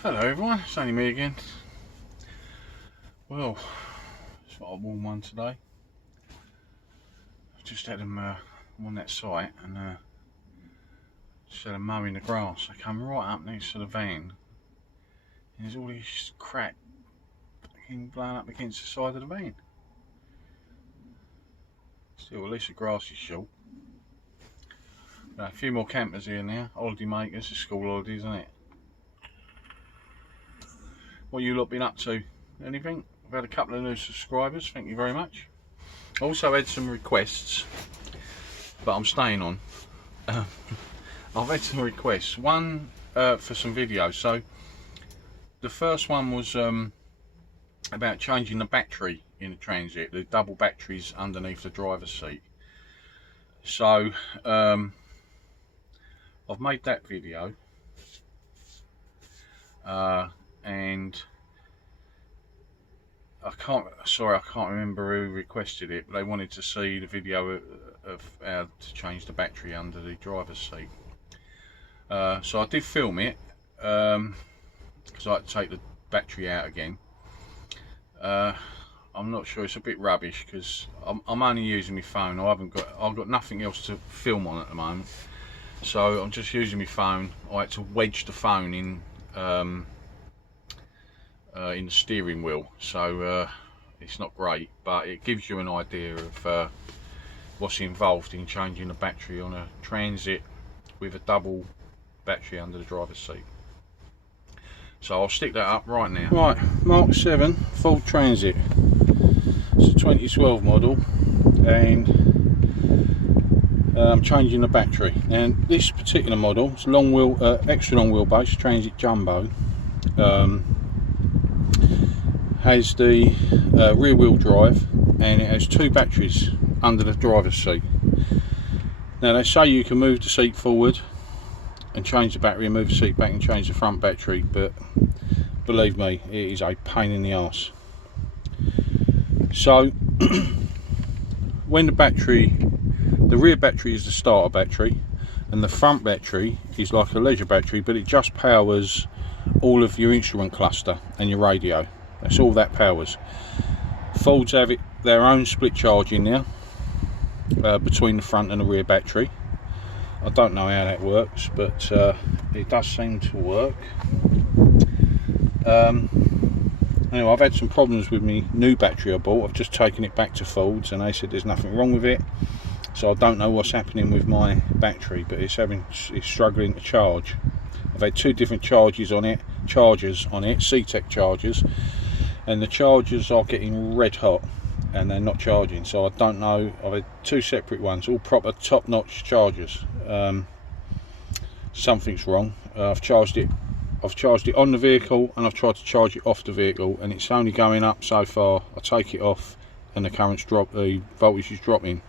Hello everyone, it's only me again. Well, it's got a warm one today. I've just had them on that site and just had them mowing the grass. They come right up next to the van and there's all this crap blowing up against the side of the van. Still, at least the grass is short. A few more campers here now, holiday makers, it's school holidays, isn't it? What you lot been up to? Anything? I've had a couple of new subscribers, thank you very much. Also had some requests, but I'm staying on. I've had some requests. One for some videos. So the first one was about changing the battery in the Transit, the double batteries underneath the driver's seat. So I've made that video, and I can't remember who requested it, but they wanted to see the video of how to change the battery under the driver's seat. So I did film it, because I had to take the battery out again. I'm not sure, it's a bit rubbish because I'm only using my phone. I've got nothing else to film on at the moment, so I'm just using my phone. I had to wedge the phone in the steering wheel, so it's not great, but it gives you an idea of what's involved in changing the battery on a Transit with a double battery under the driver's seat. So I'll stick that up right now. Right, MK7 Ford Transit. It's a 2012 model, and I'm changing the battery. And this particular model, it's long wheel, extra long wheelbase Transit Jumbo. Has the rear wheel drive, and it has two batteries under the driver's seat. Now they say you can move the seat forward and change the battery, and move the seat back and change the front battery, but believe me, it is a pain in the arse. So when the rear battery is the starter battery, and the front battery is like a leisure battery, but it just powers all of your instrument cluster and your radio. That's all that powers. Fords have their own split charging now between the front and the rear battery. I don't know how that works, but it does seem to work. Anyway, I've had some problems with my new battery I bought. I've just taken it back to Fords and they said there's nothing wrong with it. So I don't know what's happening with my battery, but it's struggling to charge. I've had two different chargers on it, C-Tech chargers, and the chargers are getting red hot and they're not charging. So I don't know, I've had two separate ones, all proper top-notch chargers. Something's wrong. I've charged it on the vehicle, and I've tried to charge it off the vehicle, and it's only going up so far. I take it off and the voltage is dropping.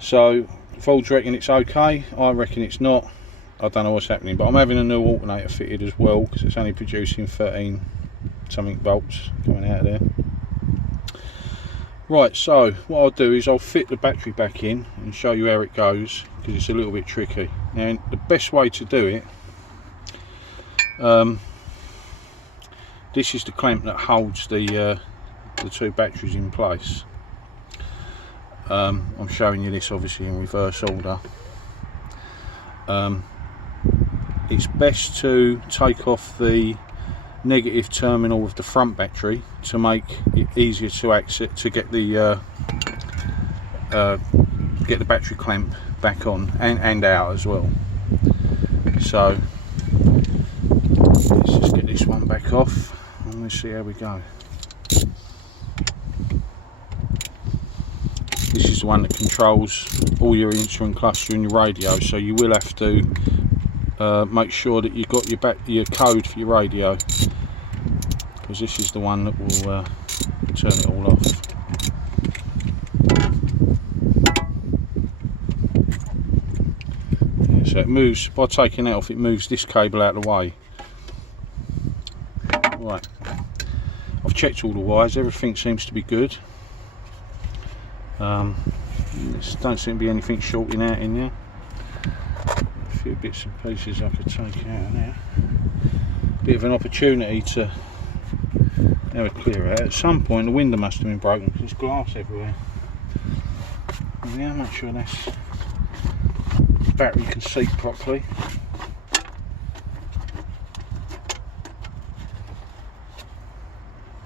So Ford's reckon it's okay, I reckon it's not. I don't know what's happening, but I'm having a new alternator fitted as well, because it's only producing 13 something volts coming out of there. Right, so what I'll do is I'll fit the battery back in and show you how it goes, because it's a little bit tricky. Now the best way to do it, this is the clamp that holds the two batteries in place. I'm showing you this obviously in reverse order. It's best to take off the negative terminal of the front battery to make it easier to access, to get the battery clamp back on and out as well. So let's just get this one back off and we'll see how we go. This is the one that controls all your instrument cluster and your radio, so you will have to make sure that you've got your code for your radio, because this is the one that will turn it all off. Yeah, so it moves, by taking it off, it moves this cable out of the way. Right, I've checked all the wires, everything seems to be good. There don't seem to be anything shorting out in there. A few bits and pieces I could take out of there. bit of an opportunity to have a clear out. At some point the window must have been broken because there's glass everywhere. Yeah, make sure this battery can seat properly.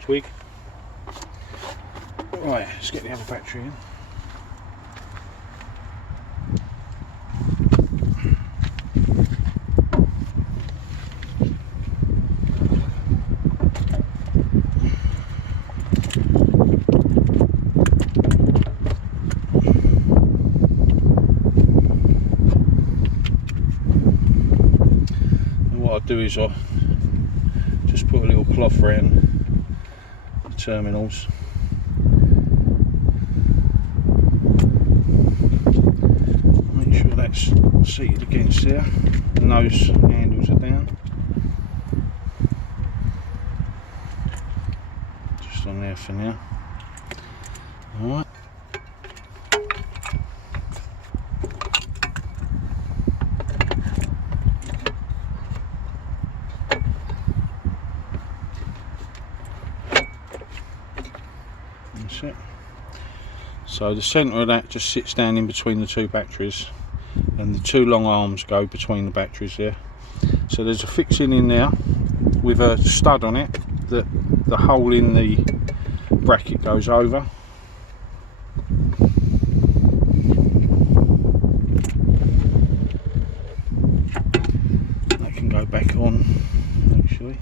Twig. Right, let's get the other battery in. And what I'll do is I'll just put a little cloth around the terminals. That's seated against there, and those handles are down. Just on there for now. Alright. That's it. So the centre of that just sits down in between the two batteries, and the two long arms go between the batteries there. So there's a fixing in there with a stud on it that the hole in the bracket goes over. That can go back on actually.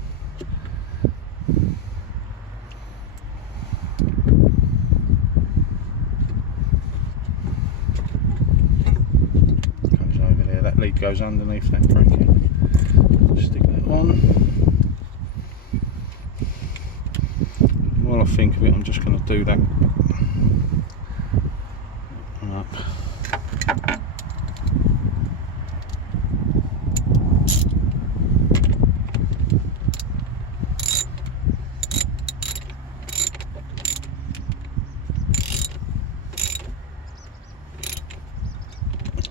That lead goes underneath that bracket. Stick that on. While I think of it, I'm just going to do that up.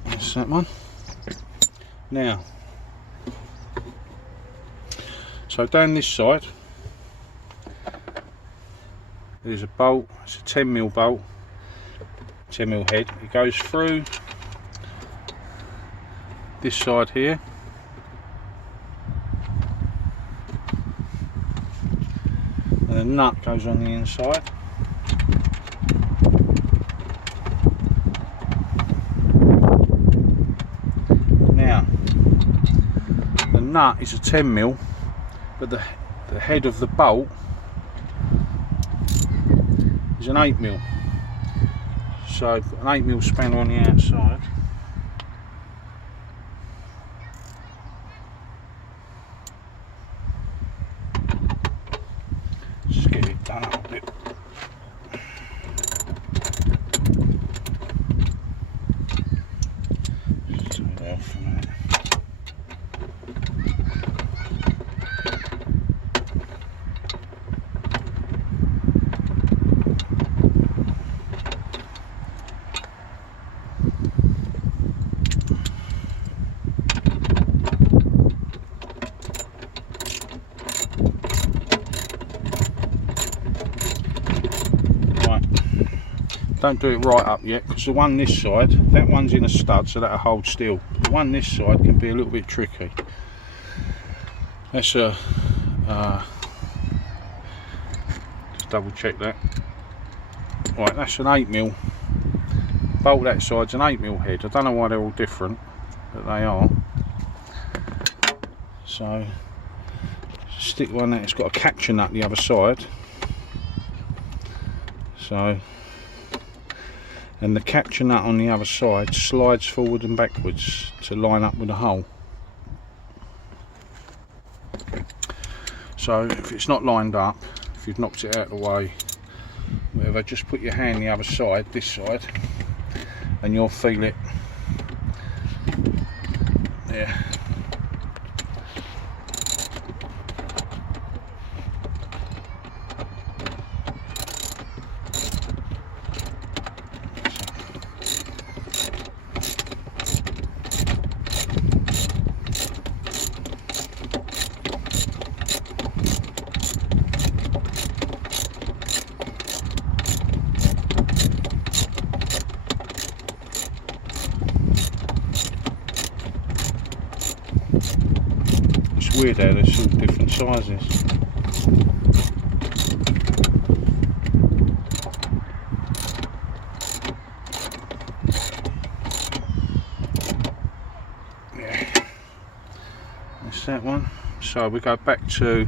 That's that one. Now, so down this side there's a bolt. It's a 10mm bolt, 10mm head. It goes through this side here, and the nut goes on the inside. The nut is a 10mm, but the head of the bolt is an 8mm. So put an 8mm spanner on the outside. Just get it done up a bit. Just turn it off for a minute. Don't do it right up yet, because the one this side, that one's in a stud, so that'll hold still. The one this side can be a little bit tricky. That's a just double check that. Right, that's an 8mm bolt. That side's an 8mm head. I don't know why they're all different, but they are. So stick one that's got a capture nut the other side. So, and the capture nut on the other side slides forward and backwards to line up with the hole. So if it's not lined up, if you've knocked it out of the way, whatever, just put your hand the other side, this side, and you'll feel it there. weird how they're sort of different sizes. Yeah, that's that one. So we go back to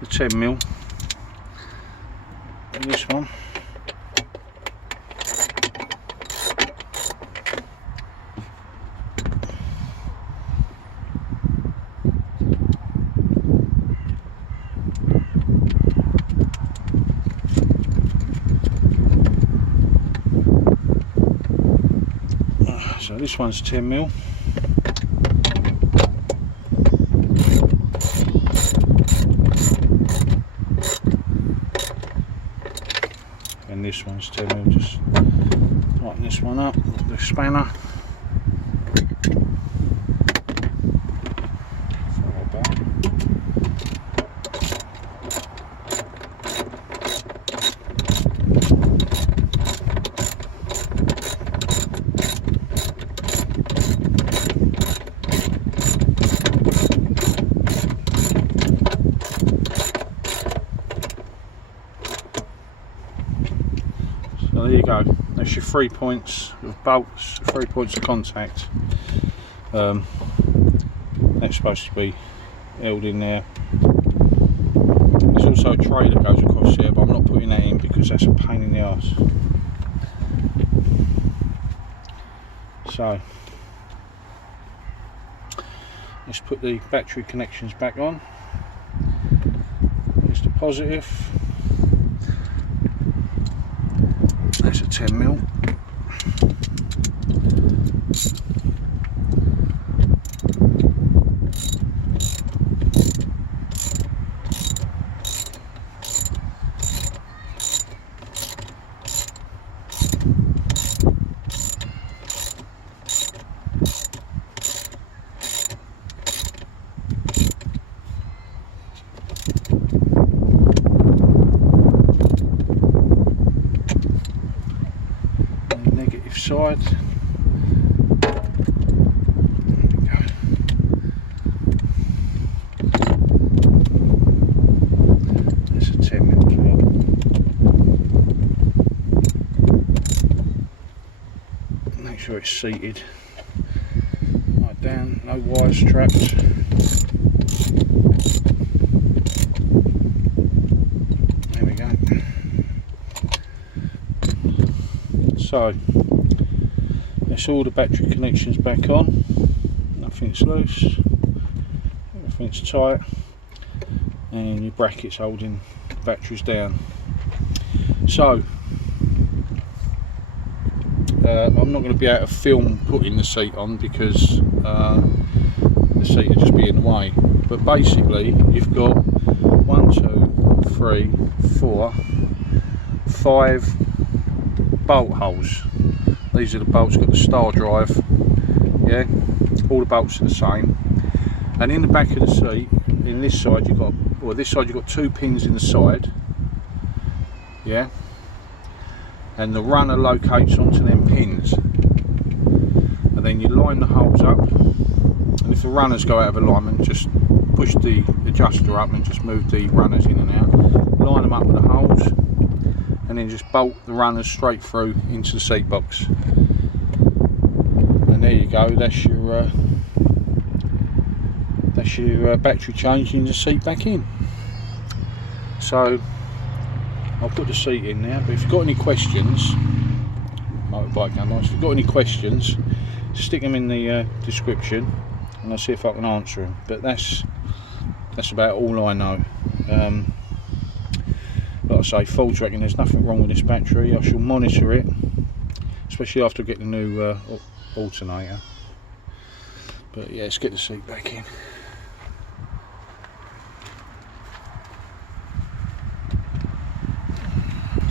the 10mm and this one. So this one's 10mm. And this one's 10mm. Just tighten this one up with the spanner. So there you go, that's your 3 points of bolts, 3 points of contact. That's supposed to be held in there. There's also a tray that goes across there, but I'm not putting that in because that's a pain in the arse. So let's put the battery connections back on. Here's the positive. That's a 10mm. Negative side. There we go. That's a 10mm as well. Make sure it's seated right down, no wires trapped. There we go. So that's all the battery connections back on. Nothing's loose, everything's tight, and your brackets holding the batteries down. So I'm not going to be able to film putting the seat on because the seat will just be in the way. But basically, you've got 1, 2, 3, 4, 5 bolt holes. These are the bolts, got the star drive, yeah, all the bolts are the same. And in the back of the seat, in this side you've got, well, this side you've got 2 pins in the side, yeah, and the runner locates onto them pins, and then you line the holes up, and if the runners go out of alignment, just push the adjuster up and just move the runners in and out, line them up with the holes, and then just bolt the runners straight through into the seat box. And there you go, that's your battery changing the seat back in. So I'll put the seat in now, but if you've got any questions, motorbike gun lights, if you've got any questions, stick them in the description and I'll see if I can answer them. But that's about all I know. Like I say, Ford's reckon there's nothing wrong with this battery. I shall monitor it, especially after I get the new alternator. But yeah, let's get the seat back in.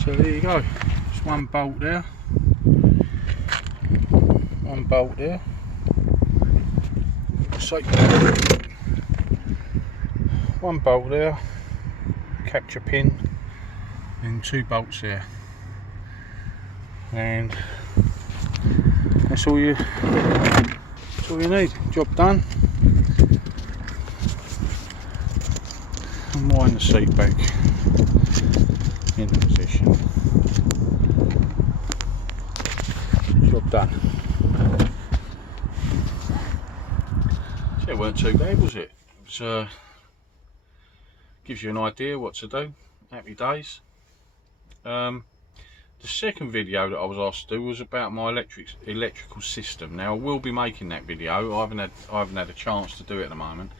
So there you go, just one bolt there, one bolt there, one bolt there, capture pin, and 2 bolts there, and that's all you need. Job done. and wind the seat back into position. Job done. So it weren't too bad, was it? It was, gives you an idea what to do. Happy days. The second video that I was asked to do was about my electrical system. Now I will be making that video. I haven't had a chance to do it at the moment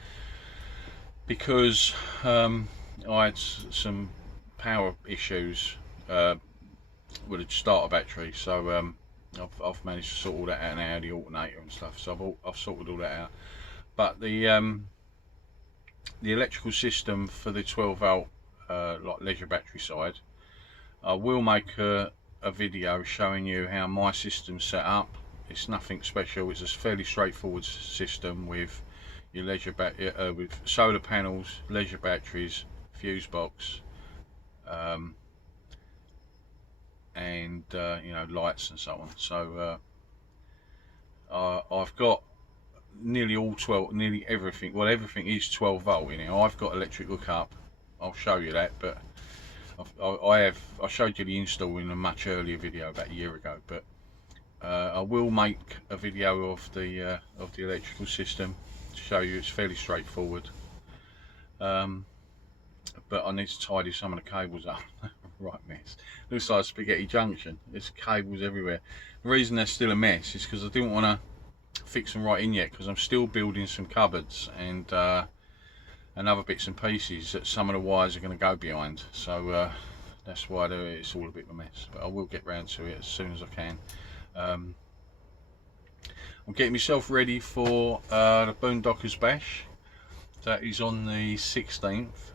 because I had some power issues with the starter battery. So I've managed to sort all that out now, the alternator and stuff. So I've sorted all that out. But the electrical system for the 12 volt like leisure battery side, I will make a video showing you how my system's set up. It's nothing special. It's a fairly straightforward system with your with solar panels, leisure batteries, fuse box, and you know, lights and so on. So I've got nearly everything. Well, everything is 12 volt in here. I've got electric hookup. I'll show you that, but I showed you the install in a much earlier video about a year ago. But I will make a video of the electrical system to show you. It's fairly straightforward. But I need to tidy some of the cables up. Right mess. Looks like a spaghetti junction. There's cables everywhere. The reason they're still a mess is because I didn't want to fix them right in yet, because I'm still building some cupboards and other bits and pieces that some of the wires are going to go behind. So that's why it's all a bit of a mess. But I will get round to it as soon as I can. I'm getting myself ready for the Boondockers Bash. That is on the 16th,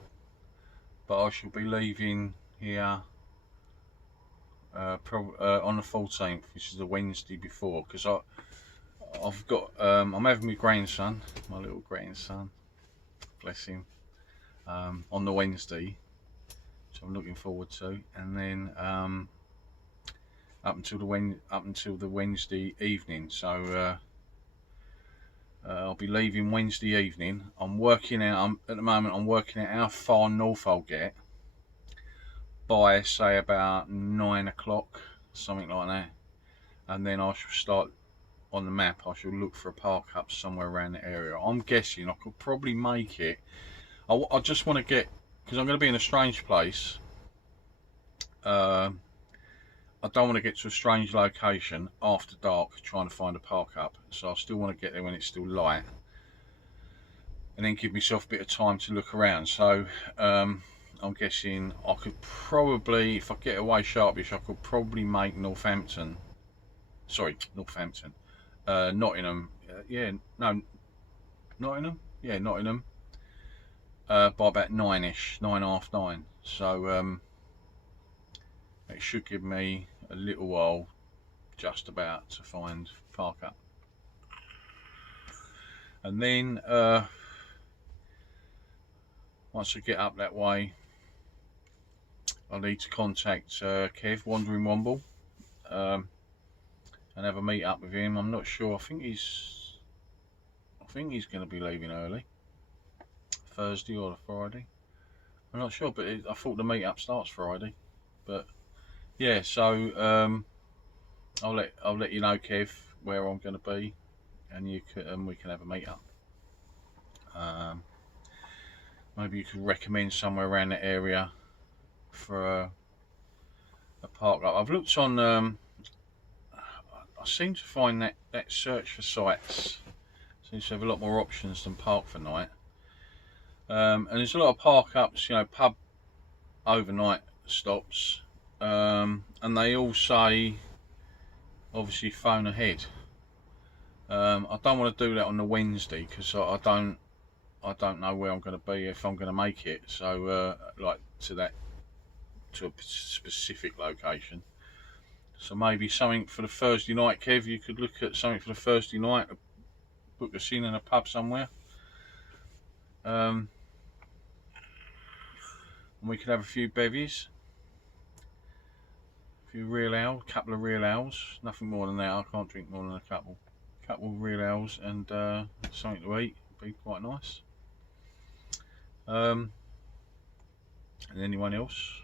but I shall be leaving here on the 14th, which is the Wednesday before, because I've got I'm having my grandson, my little grandson, bless him, on the Wednesday, which I'm looking forward to, and then up until the Wednesday evening. So I'll be leaving Wednesday evening. I'm working out. At the moment, I'm working out how far north I'll get by, say, about 9 o'clock, something like that, and then I shall start on the map. I shall look for a park up somewhere around the area. I'm guessing I could probably make it. I just want to get, because I'm going to be in a strange place. I don't want to get to a strange location after dark trying to find a park up, so I still want to get there when it's still light, and then give myself a bit of time to look around. So I'm guessing I could probably, if I get away sharpish, I could probably make Nottingham, Nottingham, by about 9ish, 9:30. So it should give me a little while just about to find park up. And then once I get up that way, I need to contact Kev, Wandering Womble, and have a meet up with him. I'm not sure. I think he's going to be leaving early, Thursday or Friday. I'm not sure, but I thought the meet up starts Friday. But yeah, so I'll let you know, Kev, where I'm going to be, and we can have a meet up. Maybe you could recommend somewhere around the area for a park. I've looked on. I seem to find that search for sites seems to have a lot more options than Park for Night. And there's a lot of park ups, you know, pub overnight stops, and they all say obviously phone ahead. I don't want to do that on the Wednesday because I don't know where I'm going to be, if I'm going to make it. So like to a specific location. So maybe something for the Thursday night, Kev. You could look at something for the Thursday night. Book us in a pub somewhere. And we could have a few bevies, a few real ales, a couple of real ales, nothing more than that. I can't drink more than a couple of real ales, and something to eat would be quite nice. and anyone else.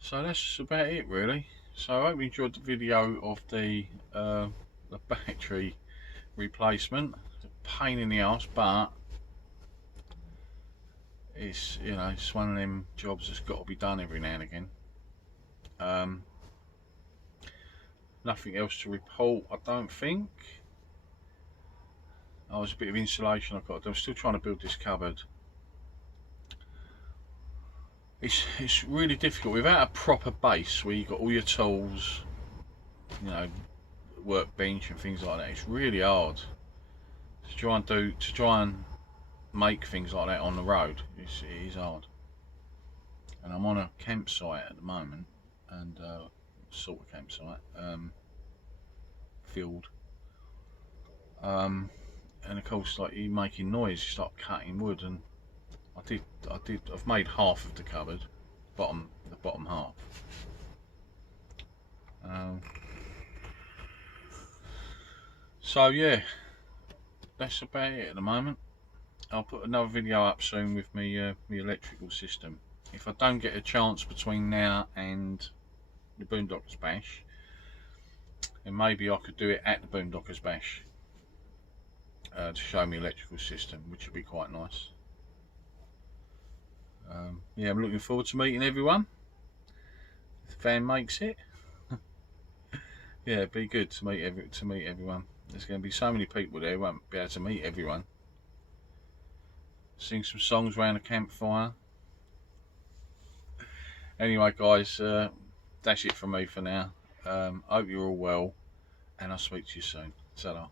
So that's about it really. So I hope you enjoyed the video of the battery replacement. It's a pain in the ass, but it's, you know, it's one of them jobs that's got to be done every now and again. Nothing else to report, I don't think. Oh, there's a bit of insulation I've got to do. I'm still trying to build this cupboard. It's really difficult without a proper base where you've got all your tools, you know, workbench and things like that. It's really hard to try and make things like that on the road. It is hard. And I'm on a campsite at the moment, and sort of campsite, field. And of course, like, you're making noise, you start cutting wood, and I've made half of the cupboard, the bottom half. So yeah, that's about it at the moment. I'll put another video up soon with me electrical system. If I don't get a chance between now and the Boondockers Bash, then maybe I could do it at the Boondockers Bash to show me electrical system, which would be quite nice. Yeah, I'm looking forward to meeting everyone. If the van makes it. Yeah, it'd be good to meet everyone. There's going to be so many people there, won't be able to meet everyone. Sing some songs around a campfire. Anyway guys, that's it from me for now. Hope you're all well, and I'll speak to you soon. Ta-ra.